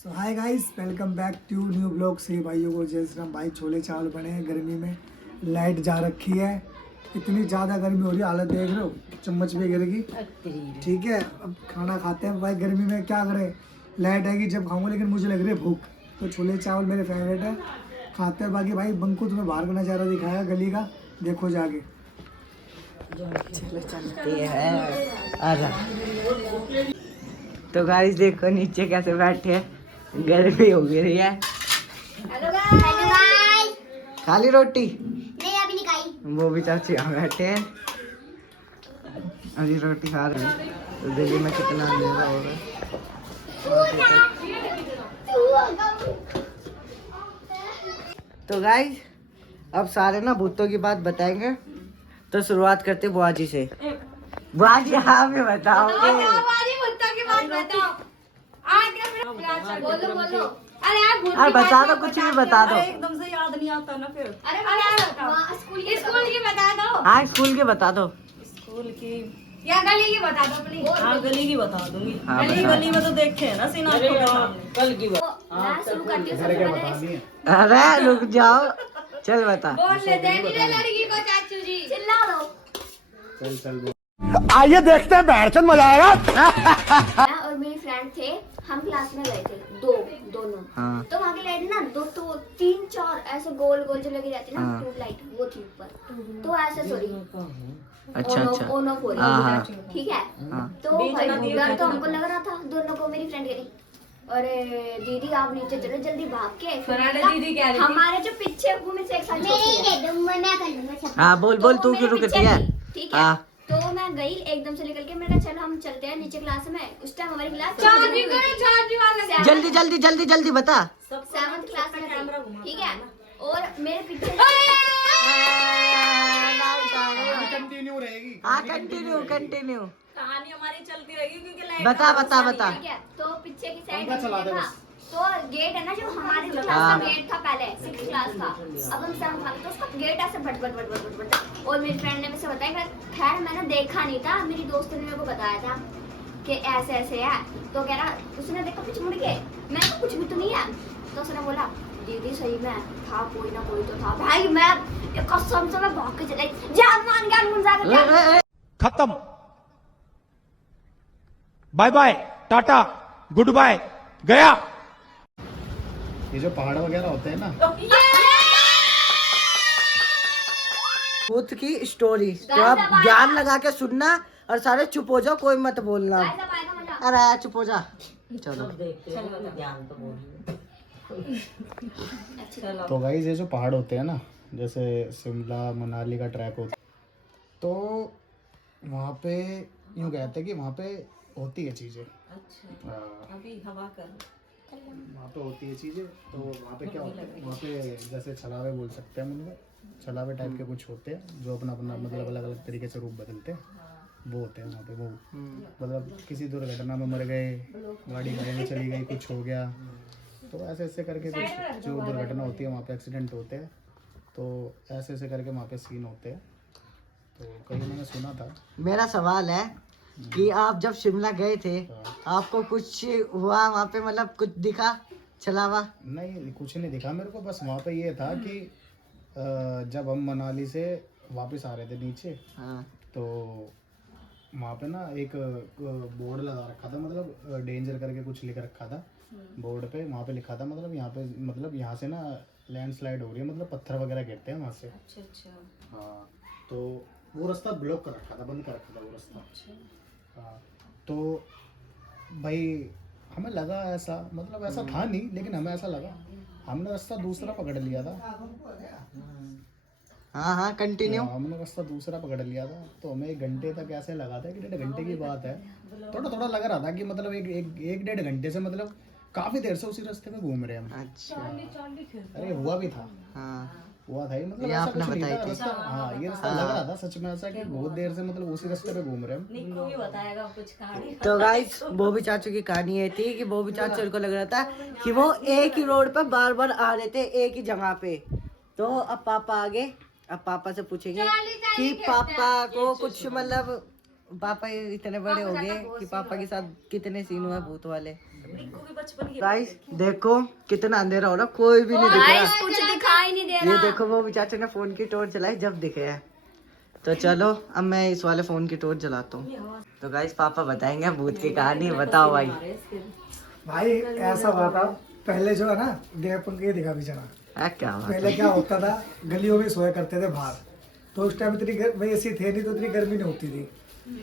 So hi guys, welcome back to new blog से। भाइयों को जय श्री राम। भाई छोले चावल बने हैं गर्मी में, लाइट जा रखी है, इतनी ज़्यादा गर्मी हो रही है, हालत देख रहे हो, चम्मच भी गिरेगी। ठीक है, अब खाना खाते हैं भाई। गर्मी में क्या करें, लाइट आएगी जब खाऊंगा, लेकिन मुझे लग रही है भूख, तो छोले चावल मेरे फेवरेट है, खाते हैं। बाकी भाई बंकू तुम्हें बाहर का नज़ारा दिखाया गली का, देखो जाके। चलती है। तो गाइस देखो नीचे कैसे बैठे हैं, गर्मी हो गई है। Hello guys. खाली रोटी नहीं अभी नहीं खाई। वो भी चाची यहाँ बैठे हैं, अभी रोटी खा रहे हैं। तो दिल्ली में कितना अंधेरा होगा। तो गाइस अब सारे ना भूतों की बात बताएंगे, तो शुरुआत करते बुआजी से। बुआजी हाँ भी बताओगे? बोलो। अरे बता दो, कुछ भी बता दो। एकदम से याद नहीं आता ना फिर। अरे स्कूल की बता दो। हाँ स्कूल के बता दो। स्कूल की या गली की बता दो अपनी। हाँ गली की बता दूंगी। हाँ, गली बता। गली में तो देखे है ना सीना कल की मैं शुरू करती हूँ सबसे पहले। अरे रुक जाओ, चल बता। बोल लेते हैं लड़की को चाचू जी। चिल्ला दो। चल आइए देखते हैं, बैठचंद मजा आएगा। मैं और मेरी फ्रेंड थे, हम क्लास में गए थे दोनों। हाँ। तो वहाँ की लाइट ना दो तो 3-4 ऐसे गोल गोल जो लगी जाती है ना, हाँ। ट्यूब लाइट, वो थी ऊपर। तो ऐसे सॉरी अच्छा अच्छा। ऑन ऑफ हो हाँ, हाँ। रही, ठीक है। हाँ। तो भाई डर तो हमको लग रहा था दोनों को। मेरी फ्रेंड कह रही, अरे दीदी आप नीचे चलो जल्दी भाग के। दीदी कह रही थी हमारे जो पीछे वो में से एक साथ हाँ बोल बोल, तू क्यों रुकती है? ठीक है। हाँ। तो मैं गई एकदम से निकल के, मैंने कहा चलो हम चलते हैं नीचे क्लास में। उस टाइम हमारी क्लास जल्दी जल्दी जल्दी जल्दी बता। 7th क्लास में थी, ठीक है। और मेरे पीछे कंटिन्यू रहेगी। हाँ कंटिन्यू कंटिन्यू कहानी हमारी चलती रहेगी क्योंकि बता बता बता। ठीक है। तो पीछे की साइड पंखा चला दे था, बस। तो गेट है ना जो हमारे जो क्लास हाँ। का गेट था पहले 6th क्लास का, अब हम 7th क्लास, तो उसका गेट ऐसे भट भट भट भट भट भट। और मेरी फ्रेंड ने मुझसे बताया, खैर मैंने देखा नहीं था, मेरी दोस्त ने मेरे को बताया था कि ऐसे ऐसे है। तो कह रहा, उसने देखा पीछे मुड़ के, मैंने कहा कुछ भी तो नहीं है। तो उसने बोला दीदी सही में था, कोई ना कोई तो था। भाई मैं कसम से मैं भाग के चलाई, जान मान गया मुंजा का। खत्म, bye bye, tata, good bye, गया। ये जो पहाड़ वगैरह होते हैं ना, भूत की स्टोरी तो आप ज्ञान लगा के सुनना, और सारे चुप हो जाओ, कोई मत बोलना। अरे चुप हो जा। चलो तो गाइस ये जो पहाड़ होते हैं ना, जैसे शिमला मनाली का ट्रैक होता है, तो वहाँ पे यूँ कहते हैं कि वहाँ पे होती है चीज़ें। अभी हवा कर वहाँ पे होती है चीज़ें, तो वहाँ पे क्या होता है, वहाँ पे जैसे छलावे बोल सकते हैं हम उनको, छलावे टाइप के कुछ होते हैं जो अपना अपना मतलब अलग अलग तरीके से रूप बदलते हैं, वो होते हैं वहाँ पे। वो मतलब किसी दुर्घटना में मर गए, गाड़ी में चली गई, कुछ हो गया, तो ऐसे ऐसे करके कुछ जो दुर्घटना होती है वहाँ पे, एक्सीडेंट होते हैं, तो ऐसे ऐसे करके वहाँ पे सीन होते हैं। तो कहीं मैंने सुना था। मेरा सवाल है कि आप जब शिमला गए थे, आपको कुछ हुआ वहाँ पे, मतलब कुछ दिखा छलावा? नहीं कुछ नहीं दिखा मेरे को, बस वहाँ पे ये था कि जब हम मनाली से वापस आ रहे थे नीचे, हाँ। तो वहाँ पे ना एक बोर्ड लगा रखा था, मतलब डेंजर करके कुछ लिख रखा था बोर्ड पे। वहाँ पे लिखा था मतलब यहाँ पे, मतलब यहाँ से ना लैंडस्लाइड हो रही है, मतलब पत्थर वगैरह गिरते हैं वहाँ से। अच्छा हाँ, तो वो रास्ता ब्लॉक कर रखा था, बंद कर रखा था वो रास्ता। हाँ, तो भाई हमें लगा ऐसा, मतलब ऐसा था नहीं, लेकिन हमें ऐसा लगा, हमने रास्ता दूसरा पकड़ लिया था। हाँ हाँ कंटिन्यू। हमने रास्ता दूसरा पकड़ लिया था, तो हमें 1 घंटे तक ऐसे लगा था कि 1.5 घंटे की बात है, थोड़ा थोड़ा लग रहा था कि मतलब एक 1.5 घंटे से मतलब काफी देर से उसी रास्ते में घूम रहे हैं हम। अच्छा। अरे हुआ भी था, हाँ हुआ था ये, मतलब ये ऐसा आपने कुछ नहीं बताई था थी। रास्ता। हाँ ये रास्ता लग रहा था सच में ऐसा कि बहुत देर से मतलब उसी रास्ते पे घूम रहे हैं हम। निक्कू भी बताएगा कुछ कहानी। तो गाइस बॉबी चाचू की कहानी ये थी कि बॉबी चाचू को लग रहा था कि वो एक ही रोड पर बार बार आ रहे थे, एक ही जगह पे। तो अब पापा आ गए, अब पापा से पूछेंगे कि पापा को कुछ मतलब पापा इतने बड़े हो गए कि पापा के साथ कितने सीन हुए भूत वाले। गाइस देखो कितना अंधेरा हो रहा, कोई भी नहीं दिख गाइस रहा। कुछ दिखाई नहीं दे ये रहा। देखो वो चाचा ने फोन की टॉर्च जलाई जब दिखे है। तो चलो अब मैं इस वाले फोन की टॉर्च जलाता हूँ। तो गाइस पापा बताएंगे भूत की कहानी, बताओ भाई। भाई ऐसा हुआ था पहले जो है ना, देवपन के दिखा भी चला। क्या बात पहले क्या होता था, गलियों में सोया करते थे बाहर, तो उस टाइम इतनी भाई ऐसी थे नहीं तो इतनी गर्मी नहीं होती थी।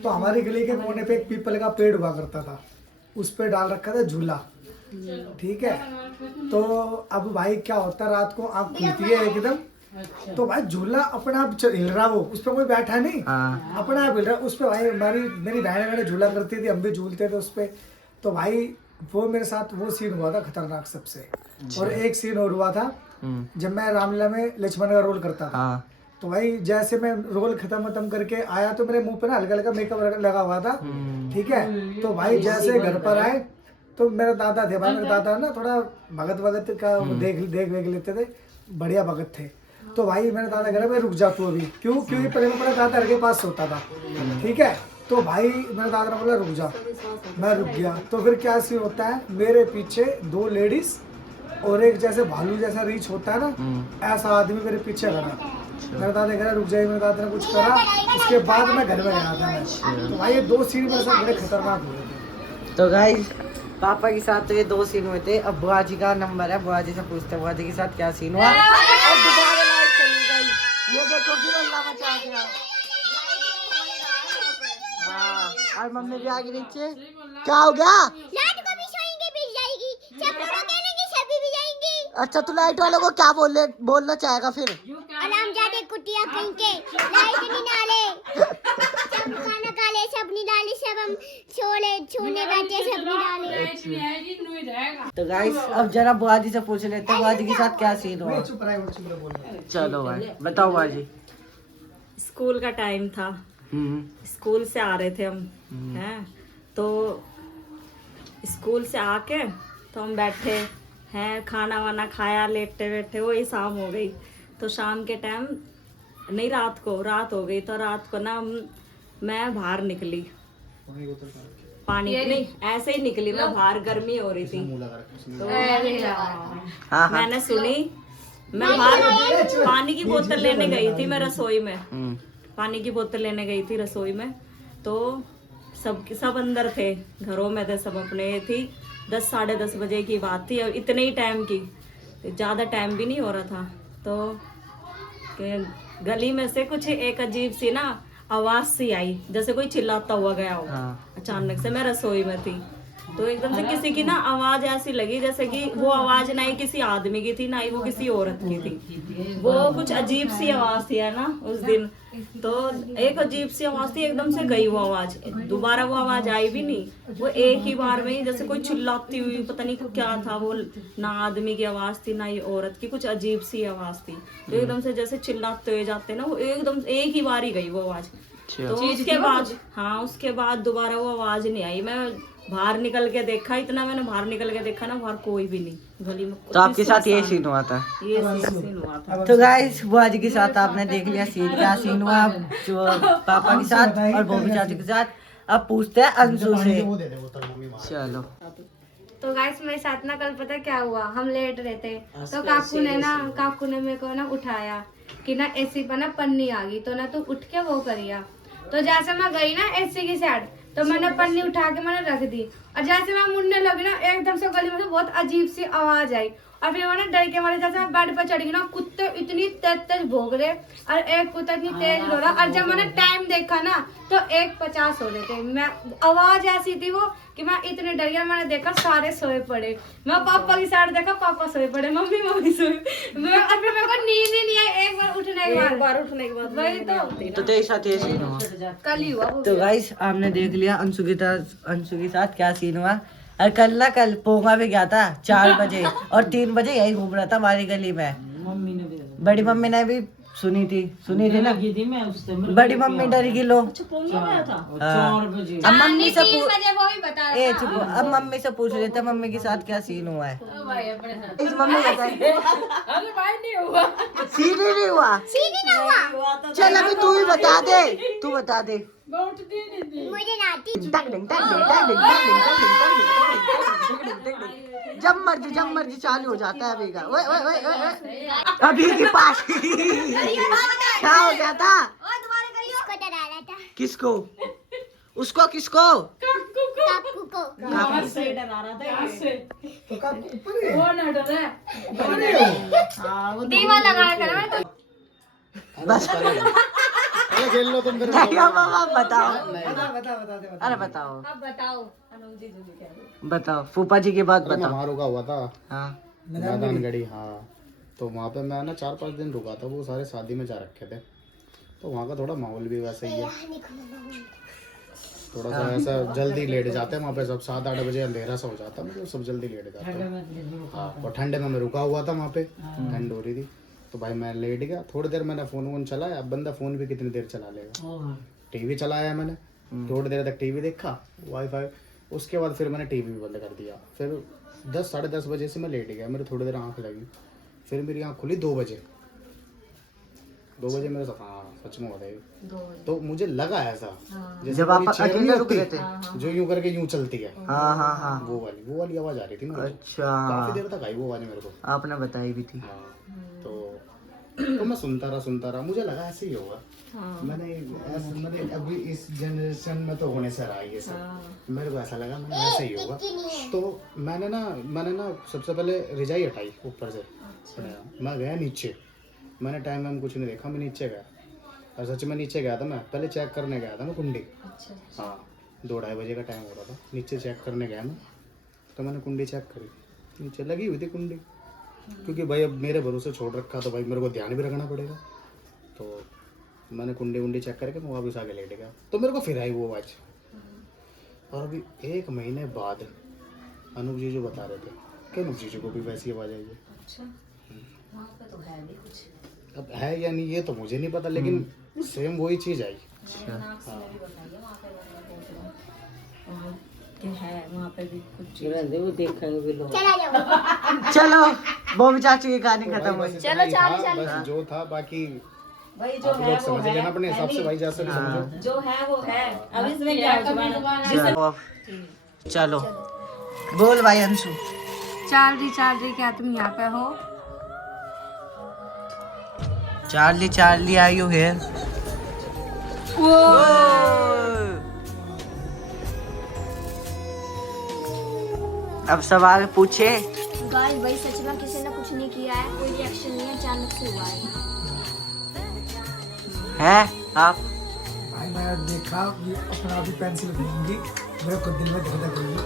तो हमारी गली के कोने पे एक पीपल का पेड़ हुआ करता था, उस पे डाल रखा था झूला। ठीक है, तो अब भाई क्या होता है, रात को आँख खुलती है एकदम, तो भाई झूला अपने आप हिल रहा, वो उस पर कोई बैठा नहीं, अपने आप हिल रहा उस पर। भाई मेरी बहन मैंने झूला करती थी, हम भी झूलते थे उस पर। तो भाई वो मेरे साथ वो सीन हुआ था खतरनाक सबसे। और एक सीन और हुआ था जब मैं रामलीला में लक्ष्मण का रोल करता था। तो भाई जैसे मैं रोल खत्म करके आया तो मेरे मुंह पे ना हल्का हल्का मेकअप लगा हुआ था। ठीक है, तो भाई जैसे घर पर आए तो मेरे दादा थे, भाई मेरे दादा ना थोड़ा भगत का देख लेते थे, बढ़िया भगत थे। तो भाई मेरे दादा कह रहे भाई रुक जा तू अभी, क्योंकि पहले मैं दादा के पास सोता था। ठीक है, तो भाई मेरे दादा ने बोला रुक जा, मैं रुक गया। तो फिर क्या सीन होता है, मेरे पीछे 2 लेडीज और एक जैसे भालू जैसा रीच होता है ना, ऐसा आदमी मेरे पीछे खड़ा। मेरे दादा कह रहा रुक जाइए, मेरे दादा ने कुछ करा, उसके बाद मैं घर में गया था मैं। तो भाई ये 2 सीन मेरे साथ बड़े खतरनाक हुए थे। तो गाइस पापा के साथ तो ये 2 सीन हुए थे। अब बुआ जी का नंबर है, बुआ जी से पूछते हैं बुआ जी के साथ क्या सीन हुआ। और दोबारा लाइट चली गई, ये देखो फिर अल्लाह बचा गया। हाँ, और मम्मी भी आ गई नीचे। क्या हो गया? लाइट को भी सोएंगे भी जाएगी, जब पूरा खेलेंगे सभी भी जाएंगे। अच्छा तो लाइट वालों को क्या बोलना चाहेगा फिर? अलार्म जाते कुटिया कहीं के लाइट नहीं डाले, सब खाना खा ले, सब नहीं डाले, सब हम छोले बैठे सब नहीं डाले। तो गाइस अब जरा बुआ जी से पूछ लेते हैं बुआ जी के साथ क्या सीन हुआ। चुप रहा है, वो चुप रहा बोल। चलो भाई बताओ बुआ जी। स्कूल का टाइम था, स्कूल से आ रहे थे हम, हैं तो स्कूल से आके तो हम बैठे हैं, खाना वाना खाया, लेटे बैठे, वही शाम हो गई। तो शाम के टाइम नहीं, रात हो गई। तो रात को ना मैं बाहर निकली, पानी नहीं ऐसे ही निकली मैं बाहर, गर्मी हो रही थी। तो मैंने सुनी, मैं बाहर पानी की बोतल लेने गई थी, मैं रसोई में पानी की बोतल लेने गई थी रसोई में। तो सब अंदर थे, घरों में थे, सब अपने थी। 10 साढ़े 10 बजे की बात थी, और इतने ही टाइम की, ज़्यादा टाइम भी नहीं हो रहा था। तो गली में से कुछ एक अजीब सी ना आवाज़ सी आई, जैसे कोई चिल्लाता हुआ गया हो। अचानक से मैं रसोई में थी, तो एकदम से किसी की ना आवाज़ ऐसी लगी जैसे कि वो आवाज़ ना ही किसी आदमी की थी, ना ही वो किसी औरत की थी। वो कुछ अजीब सी आवाज़ थी, है ना उस दिन। तो एक अजीब सी आवाज़ थी, एकदम से गई वो आवाज़, दोबारा वो आवाज़ आई भी नहीं। वो एक ही बार में ही जैसे कोई चिल्लाती हुई, पता नहीं क्या था वो, ना आदमी की आवाज़ थी ना ही औरत की, कुछ अजीब सी आवाज़ थी। तो एकदम से जैसे चिल्लाते हुए जाते ना, वो एकदम एक ही बार ही गई वो आवाज़। तो उसके बाद उसके बाद दोबारा वो आवाज़ नहीं आई। मैं बाहर निकल के देखा, इतना मैंने बाहर निकल के देखा ना, बाहर कोई भी नहीं गली में। तो आपके साथ ये सीन हुआ था? ये सीन हुआ था। तो गाइस बुआ जी के साथ आपने देख लिया सीन, क्या सीन हुआ जो पापा के साथ और बॉबी चाची के साथ। अब पूछते हैं अंशु से। चलो तो गाइस मेरे साथ ना कल पता क्या हुआ, हम लेट रहे थे, तो काकू ने मेरे को ना उठाया कि ना एसी पर ना पन्नी आ गई, तो ना तू उठ के वो करिया। तो जैसे मैं गई ना एसी की साइड, तो मैंने पन्नी उठा के मैंने रख दी, और जैसे मैं मुड़ने लगी ना, एकदम से गली में से बहुत अजीब सी आवाज आई। और फिर मैंने डर के मारे जैसे मैं बेड पर चढ़ गई ना, कुत्ते इतनी तेज भौंक रहे, और एक कुत्ता इतनी तेज रो रहा। और जब मैंने टाइम देखा ना, तो 1:50 हो रहे थे। मैं आवाज ऐसी थी वो कि मैं इतने डर गया। मैंने देखा सारे सोए पड़े, मैं पापा की साइड देखा, पापा सोए पड़े, मम्मी सोए। और फिर मेरे को नींद ही नहीं आई एक बार उठने के बाद। वही तो तेरे साथ ये सीन हुआ कल ही हुआ। तो गाइस आपने देख लिया अंशु के साथ क्या सीन हुआ। और कल पोंगा भी गया था 4 बजे, और 3 बजे यही घूम रहा था हमारी गली में। बड़ी मम्मी ने भी सुनी थी ना, बड़ी मम्मी डरी की लो। अब मम्मी से पूछ लेते मम्मी के साथ क्या सीन हुआ है। इस मम्मी बताए सीधी नहीं हुआ चल अभी तू ही बता दे तू बता दे मुझे नाती जब मर्जी चालू हो जाता है अभी का ओए ओए ओए ओए अभी की पार्टी क्या हो गया था इसको डरा रहा था किसको उसको किसको काकू को तो का ऊपर है दीवा लगा कर बस पहले खेल लो तुम फिर मामा बताओ बता अरे बताओ अब बताओ बताओ फूफा जी की बात अरे मैं बताओ वहाँ रुका हुआ था हाँ मैदानगढ़ी। हाँ तो वहाँ पे मैं ना 4-5 दिन रुका था, वो सारे शादी में जा रखे थे, तो वहाँ का थोड़ा माहौल भी वैसे ही है, थोड़ा सा ऐसा जल्दी लेट जाते हैं वहाँ पे सब। 7-8 बजे अंधेरा सा हो जाता है, मतलब सब जल्दी लेट जाते हैं। हाँ और ठंडे में मैं रुका हुआ था वहाँ पे, ठंड हो रही थी, तो भाई मैं लेट गया। थोड़ी देर मैंने फ़ोन वोन चलाया, अब बंदा फ़ोन भी कितनी देर चला लेगा। टीवी चलाया मैंने, थोड़ी देर तक टीवी देखा, वाईफाई, उसके बाद फिर मैंने टीवी भी बंद कर दिया। फिर 10-10:30 बजे से मैं लेट गया, मेरी थोड़ी देर आँख लगी, फिर मेरी आँख खुली 2 बजे। 2 बजे मेरे साथ, हाँ सच में होता है। तो मुझे लगा ऐसा जैसे जब आप कोई चेयर अकेले नहीं रुक होती, रहे थे जो यूं करके यूं चलती है, हाँ हाँ हाँ वो वाली आवाज आ रही थी मेरे को। अच्छा काफी देर तक आई वो आवाज मेरे को। आपने बताई भी थी हाँ, तो मैं सुनता रहा, मुझे लगा ऐसे ही होगा। मैंने अभी इस जनरेशन में तो होने से रहा ये सब, मेरे को ऐसा लगा मैंने ऐसे ही होगा। तो मैंने ना सबसे पहले रिजाई हटाई ऊपर से, मैं गया नीचे, मैंने टाइम वाइम कुछ नहीं देखा, मैं नीचे गया। और सच में नीचे गया था, मैं पहले चेक करने गया था मैं कुंडी। हाँ 2-2:30 बजे का टाइम हो रहा था, नीचे चेक करने गया मैं, तो मैंने कुंडी चेक करी, नीचे लगी हुई थी कुंडी, क्योंकि भाई अब मेरे भरोसे छोड़ रखा तो भाई मेरे को ध्यान भी रखना पड़ेगा। तो मैंने कुंडी चेक करके मैं वापस आके लेट गया, तो मेरे को फिर आई वो आवाज़। और अभी 1 महीने बाद अनूप जी जो बता रहे थे कि अनूप जी को भी वैसी आवाज़ आई है। अब है या नहीं ये तो मुझे नहीं पता, लेकिन सेम वही चीज़ आई। वहाँ पे भी कुछ चला जाओ चलो बॉबी चाचू की कहानी खत्म हुई चलो चालू बस जो था, बाकी भाई जो आप है लोग वो समझ है, लेना अपने हिसाब से भाई, जैसे भी समझो। जो है वो है। अब इसमें क्या छुपाना? चलो बोल भाई अंशु चार्ली क्या तुम यहाँ पे हो? चार्ली आर यू हियर अब सवाल पूछे। गाइस भाई सच में किसी ने कुछ नहीं किया है, कोई रिएक्शन नहीं है, अचानक से हुआ है। आप भाई मैं देखा कि अपना भी पेंसिल घूमूंगी, मेरे को दिल में धड़क होगी।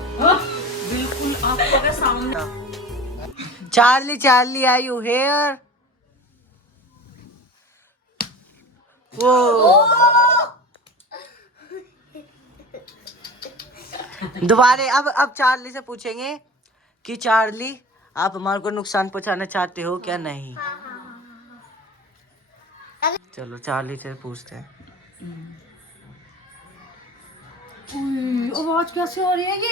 बिल्कुल आपको के सामने। चार्ली आर यू हियर वो दोबारे अब चार्ली से पूछेंगे कि चार्ली आप हमारे को नुकसान पहुंचाना चाहते हो क्या नहीं। चलो चार्ली से पूछते हैं। आवाज कैसे हो रही है ये?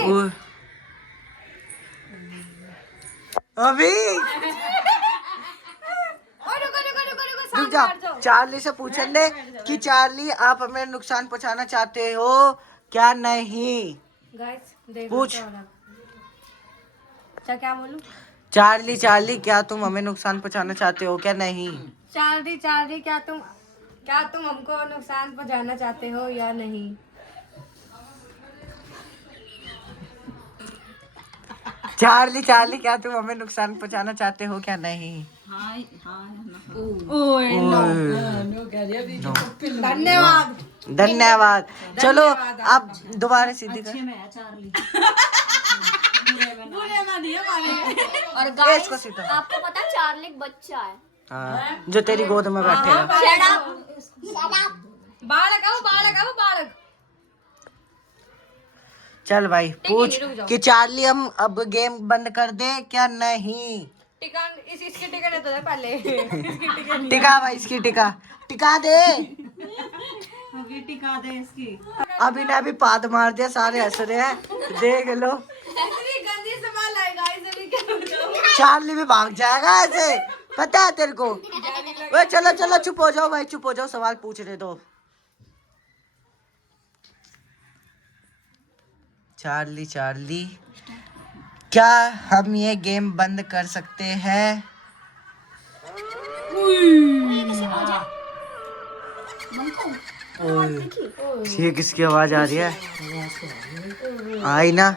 अभी रुक जाओ, चार्ली से पूछेंगे कि चार्ली आप हमें नुकसान पहुंचाना चाहते हो क्या नहीं। गाइस देखो पूछ। क्या हो रहा है। अच्छा क्या बोलूं? चार्ली क्या तुम हमें नुकसान पहुंचाना चाहते हो क्या नहीं। चार्ली क्या तुम हमको नुकसान पहुंचाना चाहते हो या नहीं? चार्ली क्या तुम हमें नुकसान पहुंचाना चाहते हो क्या नहीं। धन्यवाद। चलो आप दोबारा सीधी कर। और गाइस इसको सीधा। आपको पता है चार्ली एक बच्चा है। हाँ, जो तेरी गोद में बैठेगा। बालक है वो बालक। चल भाई पूछ कि चार्ली हम अब गेम बंद कर दे क्या नहीं। टिकन इसकी टिकन है तो दे पहले। इसकी टिकन टिका भाई इसकी टिका दे। अभी टिका दे इसकी। अभी ने अभी पाद मार दिया, सारे हंस रहे हैं देख लो। इतनी गंदी सवाल आएगा इसे भी क्या बताऊं? चार्ली भी भाग जाएगा ऐसे, पता है तेरे को। वे चलो चलो चुप हो जाओ भाई, चुप हो जाओ, सवाल पूछने दो। चार्ली चार्ली, क्या हम ये गेम बंद कर सकते हैं? ये किसकी आवाज आ रही है? आई ना।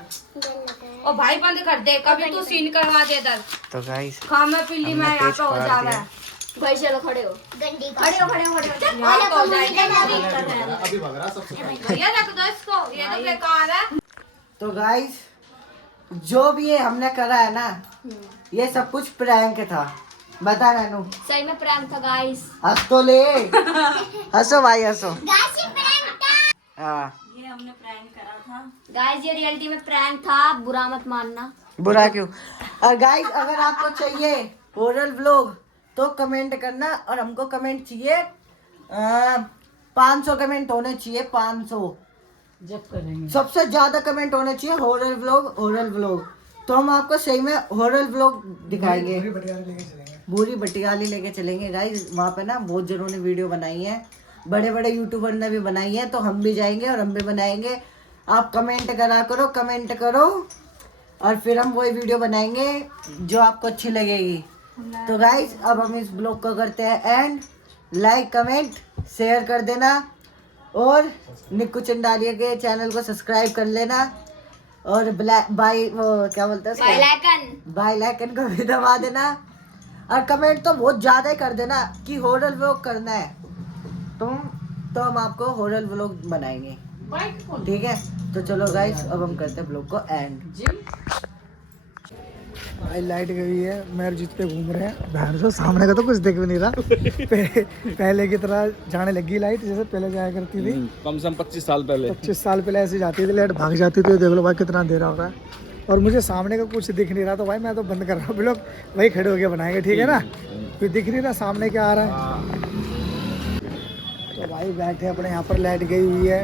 ओ भाई बंद कर दे, कभी तू सीन करवा दे इधर। तो गाइस खामा पिल्ली में यहाँ पे हो जा रहा है। भाई चलो खड़े हो, खड़े हो, खड़े हो, खड़े हो। यहाँ पे हो जाएगी। अभी भग रहा सबसे ये रख दो इसको, ये तो बेकार है। तो गाइस जो भी ये हमने करा है ना, ये सब कुछ प्रैंक था, बता नैनू। सही में प्रैंक था गाइस। हंस तो ले, हंसो भाई हंसो। हाँ ये हमने प्रैंक करा था। गाइस ये रियलिटी में प्रैंक था, बुरा मत मानना। बुरा क्यों? और गाइस अगर आपको चाहिए हॉरर व्लॉग तो कमेंट करना, और हमको कमेंट चाहिए 500 कमेंट होने चाहिए, 500 जब करेंगे। सबसे ज्यादा कमेंट होने चाहिए हॉरर व्लॉग, तो हम आपको सही में हॉरर व्लॉग दिखाएंगे। पूरी बटियाली लेके चलेंगे गाइस। वहाँ पे ना बहुत जनों ने वीडियो बनाई है, बड़े बड़े यूट्यूबर ने भी बनाई है, तो हम भी जाएंगे और हम भी बनाएंगे। आप कमेंट करा करो, कमेंट करो, और फिर हम वही वीडियो बनाएंगे जो आपको अच्छी लगेगी। तो गाइस अब हम इस ब्लॉग को करते हैं एंड। लाइक कमेंट शेयर कर देना, और निक्कू चंडालिया के चैनल को सब्सक्राइब कर लेना, और क्या बोलते हैं, बेल आइकन को भी दबा देना, और कमेंट तो बहुत ज्यादा ही कर देना कि हॉरर व्लॉग करना है तो हम आपको हॉरर व्लॉग बनाएंगे, ठीक है। तो चलो गाइस अब हम करते हैं ब्लॉग को एंड। भाई लाइट गई है, मैं जित पे घूम रहे हैं, बाहर से सामने का तो कुछ दिख भी नहीं रहा। पहले की तरह जाने लगी लाइट, जैसे पहले जाया करती थी। कम से कम 25 साल पहले 25 साल पहले ऐसी जाती थी लाइट, भाग जाती थी। देख लो भाई कितना अंधेरा हो रहा है, और मुझे सामने का कुछ दिख नहीं रहा, तो भाई मैं तो बंद कर रहा हूँ। लोग वही खड़े होके बनाएंगे, ठीक है ना। कोई दिख नहीं रहा सामने क्या आ रहा है। तो भाई बैठे अपने यहाँ पर, लाइट गई हुई है।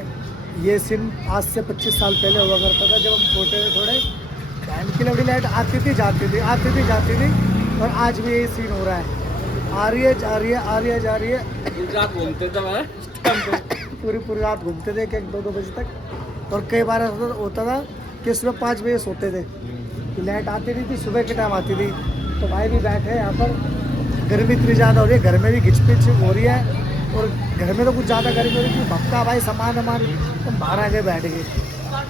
ये सीन आज से 25 साल पहले हुआ करता था, जब हम छोटे थे थोड़े। फैन की लवड़ी लाइट आती थी जाती थी, आती थी जाती थी, और आज भी यही सीन हो रहा है। आ रही है जा रही है, आ रही है जा रही है। रात घूमते थे मैं पूरी रात घूमते थे, 1-2 बजे तक। और कई बार ऐसा होता था कि सुबह 5 बजे सोते थे, कि लाइट आती नहीं थी, सुबह के टाइम आती थी। तो भाई भी बैठे हैं यहाँ पर, गर्मी इतनी ज़्यादा हो रही है, घर में भी घिच-पिच हो रही है, और घर में तो कुछ ज़्यादा गर्मी हो रही थी। भक्का भाई सामान तो बाहर आके बैठ गए,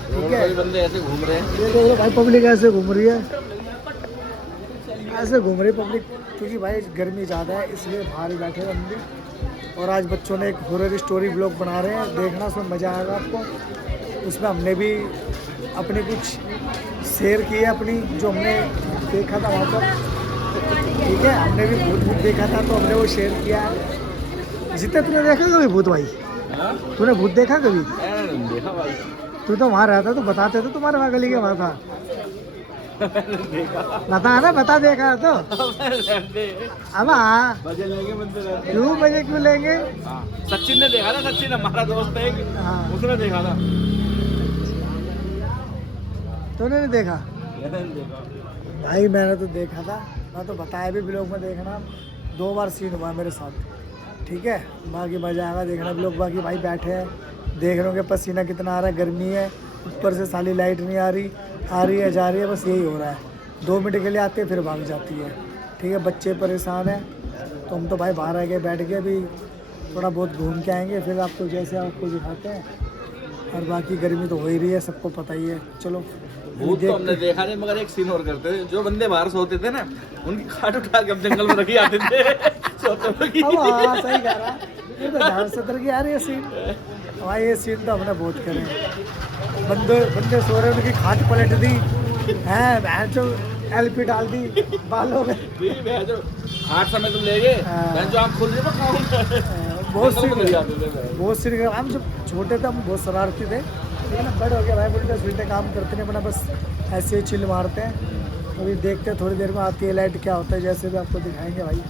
ठीक है। बंदे ऐसे घूम रहे हैं, ये देखो भाई पब्लिक ऐसे घूम रही है, ऐसे घूम रही पब्लिक, क्योंकि भाई गर्मी ज़्यादा है, इसलिए बाहर ही बैठे हैं हम भी। और आज बच्चों ने एक हॉरर स्टोरी ब्लॉग बना रहे हैं, देखना, उसमें मज़ा आएगा आपको। उसमें हमने भी अपनी कुछ शेयर की है, अपनी जो हमने देखा था वहाँ पर, ठीक है। हमने भी भूत देखा था, तो हमने वो शेयर किया है। जितना तूने देखा कभी भूत भाई? तूने भूत देखा कभी? देखा भाई, तू तो वहाँ रहता, तो बताते थे तुम्हारे वहाँ गली के वहाँ था। बता ना, बता देखा तो। अब हाँ, क्यों लेंगे? सचिन ने देखा था, सचिन हमारा दोस्त है, हाँ। उसने देखा था। तूने नहीं देखा? भाई मैंने तो देखा था, मैं तो बताया भी ब्लॉग में, देखना 2 बार सीन हुआ मेरे साथ, ठीक है। बाकी मजा आएगा देखना ब्लॉग। बाकी भाई बैठे हैं, देख रहे हो कि पसीना कितना आ रहा है, गर्मी है, ऊपर से साली लाइट नहीं आ रही है जा रही है, बस यही हो रहा है। 2 मिनट के लिए आती है फिर भाग जाती है, ठीक है। बच्चे परेशान हैं, तो हम तो भाई बाहर आ गए, बैठ गए, अभी थोड़ा बहुत घूम के आएंगे, फिर आपको जैसे आपको दिखाते हैं। और बाकी गर्मी तो हो ही रही है, सबको पता ही है। चलो भूत तो हमने देखा नहीं, मगर एक सीन और करते थे, जो बंदे बाहर सोते थे ना, उनकी खाट उठा के हम जंगल में रखी आते थे। सोते हाँ सही कह रहा, ये तो ध्यान से तरह की आ रही है सीन। हाँ ये सीन तो हमने बहुत करे, बंदे सो रहे, उनकी खाट पलट दी है, बहन जो LP डाल दी बालों में, खाट समय तुम ले गए, जो आप खुल रहे बहुत सीन। हम जब छोटे थे हम बहुत शरारती थे, ठीक है ना। बड़े हो गया भाई, उल्टे काम करते नहीं, अपना बस ऐसे ही चिल मारते हैं। अभी देखते हैं थोड़ी देर में आती है लाइट, क्या होता है, जैसे भी आपको दिखाएंगे भाई,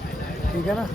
ठीक है ना।